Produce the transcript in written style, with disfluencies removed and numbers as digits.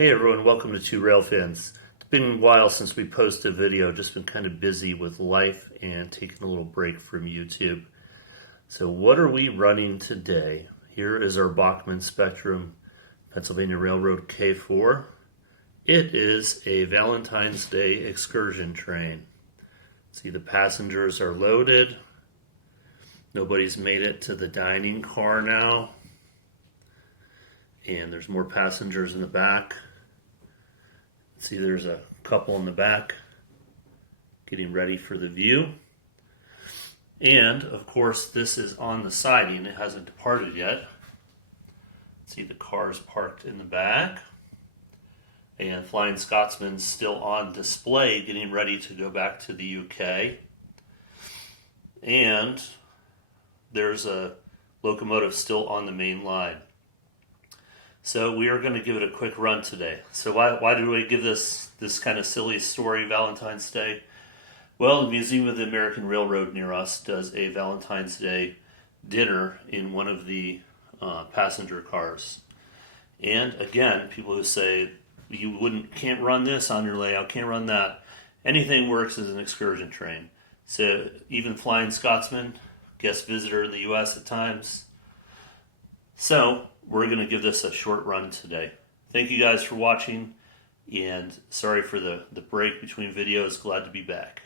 Hey everyone, welcome to Two Rail Fans. It's been a while since we posted a video, just been kind of busy with life and taking a little break from YouTube. So what are we running today? Here is our Bachmann Spectrum Pennsylvania Railroad K4. It is a Valentine's Day excursion train. See, the passengers are loaded. Nobody's made it to the dining car now. And there's more passengers in the back. See, there's a couple in the back getting ready for the view. And, of course, this is on the siding. It hasn't departed yet. See, the car's parked in the back. And Flying Scotsman's still on display, getting ready to go back to the UK. And there's a locomotive still on the main line. So we are going to give it a quick run today. So why did we give this kind of silly story, Valentine's Day? Well, the Museum of the American Railroad near us does a Valentine's Day dinner in one of the passenger cars. And again, people who say, you can't run this on your layout, can't run that. Anything works as an excursion train. So even Flying Scotsman, guest visitor in the U.S. at times. So we're going to give this a short run today. Thank you guys for watching, and sorry for the break between videos. Glad to be back.